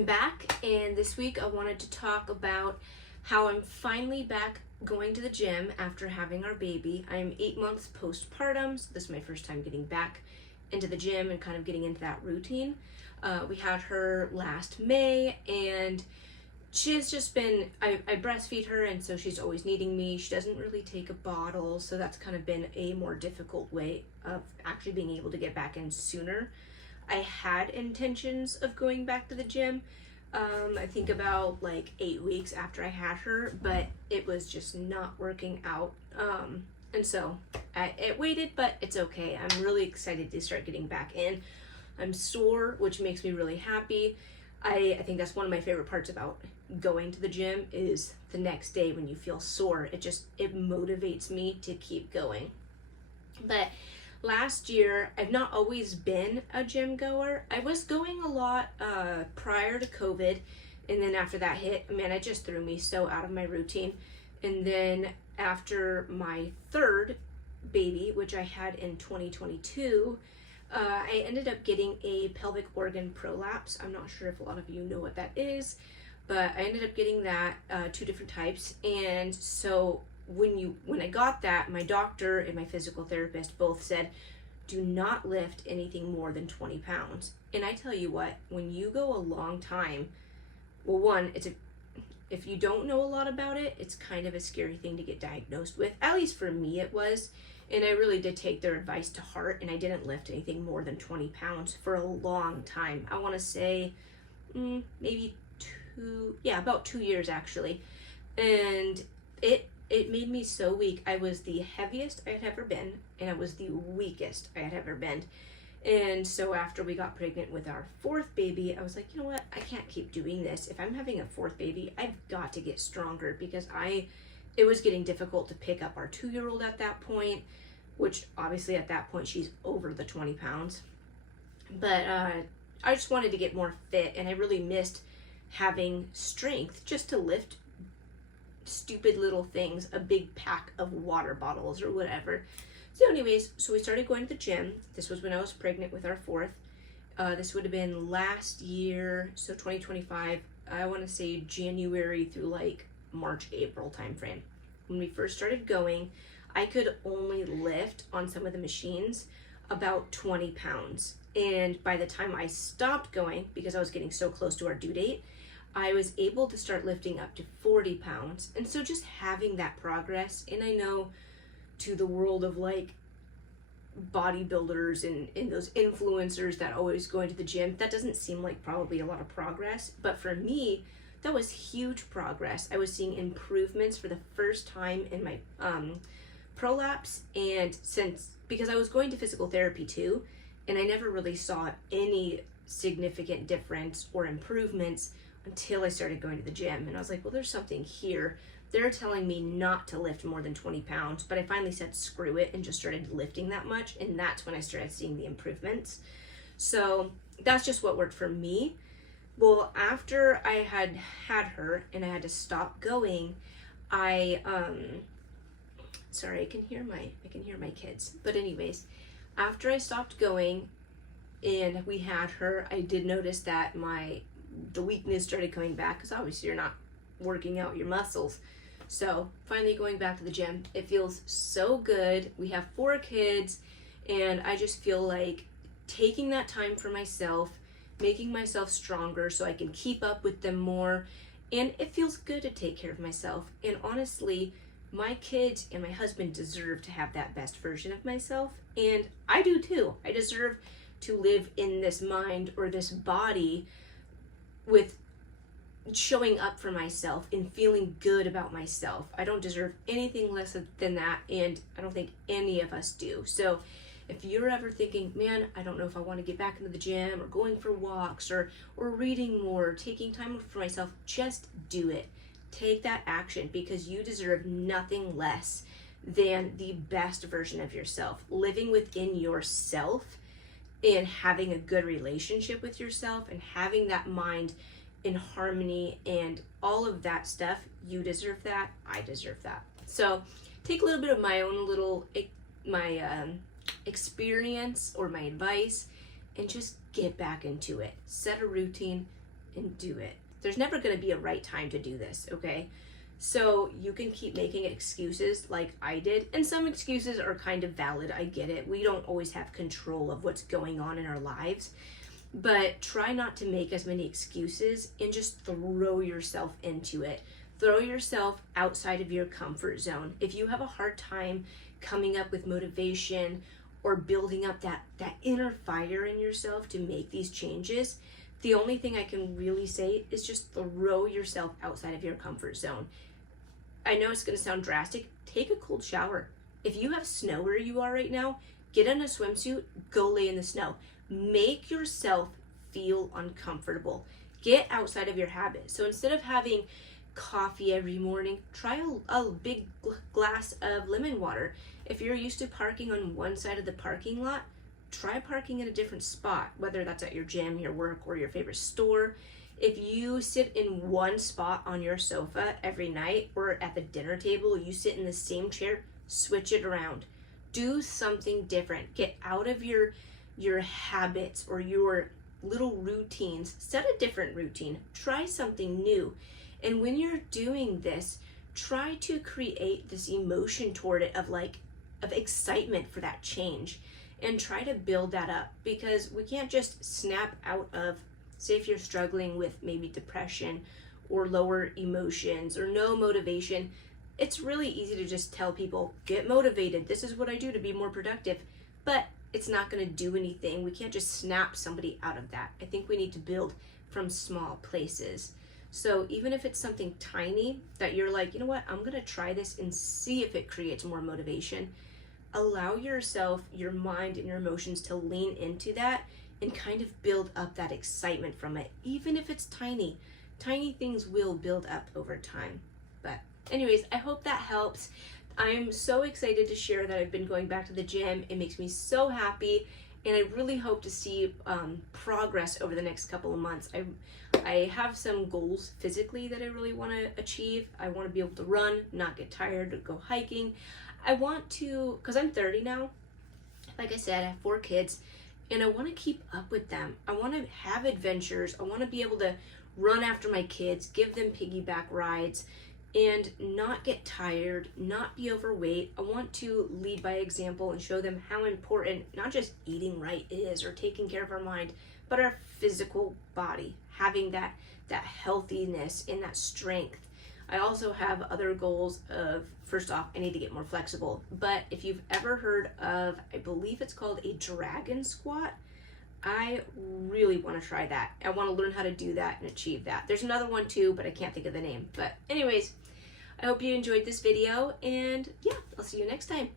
I'm back, and this week I wanted to talk about how I'm finally back going to the gym after having our baby. I'm 8 months postpartum, so this is my first time getting back into the gym and kind of getting into that routine. We had her last May, and she's just been, I breastfeed her, and so she's always needing me. She doesn't really take a bottle, so that's kind of been a more difficult way of actually being able to get back in sooner. I had intentions of going back to the gym, I think about like 8 weeks after I had her, but it was just not working out. And so it waited, but it's okay. I'm really excited to start getting back in. I'm sore, which makes me really happy. I think that's one of my favorite parts about going to the gym is the next day when you feel sore. It motivates me to keep going. But last year, I've not always been a gym goer. I was going a lot prior to COVID, and then after that hit, man, it just threw me so out of my routine. And then after my third baby, which I had in 2022, I ended up getting a pelvic organ prolapse. I'm not sure if a lot of you know what that is, but I ended up getting that, 2 different types. And so when I got that, my doctor and my physical therapist both said, do not lift anything more than 20 pounds. And I tell you what, when you go a long time, well, one, if you don't know a lot about it, it's kind of a scary thing to get diagnosed with. At least for me it was. And I really did take their advice to heart, and I didn't lift anything more than 20 pounds for a long time. I want to say maybe about 2 years actually. And it made me so weak. I was the heaviest I had ever been, and I was the weakest I had ever been. And so after we got pregnant with our 4th baby, I was like, you know what? I can't keep doing this. If I'm having a 4th baby, I've got to get stronger, because it was getting difficult to pick up our 2-year-old at that point, which obviously at that point she's over the 20 pounds. But I just wanted to get more fit, and I really missed having strength just to lift stupid little things, a big pack of water bottles or whatever. So anyways, so we started going to the gym. This was when I was pregnant with our 4th. This would have been last year, so 2025, I want to say January through like March, April timeframe. When we first started going, I could only lift on some of the machines about 20 pounds. And by the time I stopped going, because I was getting so close to our due date, I was able to start lifting up to 40 pounds. And so just having that progress, and I know to the world of like bodybuilders and those influencers that always go into the gym, that doesn't seem like probably a lot of progress. But for me, that was huge progress. I was seeing improvements for the first time in my prolapse, and because I was going to physical therapy too, and I never really saw any significant difference or improvements until I started going to the gym. And I was like, well, there's something here. They're telling me not to lift more than 20 pounds, but I finally said screw it and just started lifting that much, and that's when I started seeing the improvements. So that's just what worked for me. Well, after I had her and I had to stop going, sorry, I can hear my kids. But anyways, after I stopped going and we had her, I did notice that the weakness started coming back, because obviously you're not working out your muscles. So finally going back to the gym, it feels so good. We have 4 kids, and I just feel like taking that time for myself, making myself stronger so I can keep up with them more, and it feels good to take care of myself. And honestly, my kids and my husband deserve to have that best version of myself, and I do too. I deserve to live in this mind or this body with showing up for myself and feeling good about myself. I don't deserve anything less than that, and I don't think any of us do. So if you're ever thinking, man, I don't know if I want to get back into the gym, or going for walks, or reading more, or taking time for myself, just do it. Take that action, because you deserve nothing less than the best version of yourself. Living within yourself and having a good relationship with yourself and having that mind in harmony and all of that stuff, you deserve that. I deserve that. So take a little bit of my own little experience or my advice, and just get back into it. Set a routine, and do it. There's never going to be a right time to do this, okay? So you can keep making excuses like I did, and some excuses are kind of valid. I get it. We don't always have control of what's going on in our lives, but try not to make as many excuses and just throw yourself into it. Throw yourself outside of your comfort zone. If you have a hard time coming up with motivation or building up that inner fire in yourself to make these changes, the only thing I can really say is just throw yourself outside of your comfort zone. I know it's going to sound drastic. Take a cold shower. If you have snow where you are right now, get in a swimsuit, go lay in the snow. Make yourself feel uncomfortable. Get outside of your habit. So instead of having coffee every morning, try a big glass of lemon water. If you're used to parking on one side of the parking lot, try parking in a different spot, whether that's at your gym, your work, or your favorite store. If you sit in one spot on your sofa every night or at the dinner table, you sit in the same chair, switch it around. Do something different. Get out of your habits or your little routines. Set a different routine. Try something new. And when you're doing this, try to create this emotion toward it of excitement for that change, and try to build that up, because we can't just snap out of, say if you're struggling with maybe depression or lower emotions or no motivation, it's really easy to just tell people, get motivated. This is what I do to be more productive, but it's not going to do anything. We can't just snap somebody out of that. I think we need to build from small places. So even if it's something tiny that you're like, you know what, I'm going to try this and see if it creates more motivation, allow yourself, your mind, and your emotions to lean into that and kind of build up that excitement from it. Even if it's tiny, tiny things will build up over time. But anyways, I hope that helps. I'm so excited to share that I've been going back to the gym. It makes me so happy, and I really hope to see progress over the next couple of months. I have some goals physically that I really want to achieve. I want to be able to run, not get tired, go hiking. I want to, because I'm 30 now, like I said, I have 4 kids, and I want to keep up with them. I want to have adventures. I want to be able to run after my kids, give them piggyback rides, and not get tired, not be overweight. I want to lead by example and show them how important not just eating right is or taking care of our mind, but our physical body, having that healthiness and that strength. I also have other goals of, first off, I need to get more flexible. But if you've ever heard of, I believe it's called a dragon squat, I really want to try that. I want to learn how to do that and achieve that. There's another one too, but I can't think of the name. But anyways, I hope you enjoyed this video, and yeah, I'll see you next time.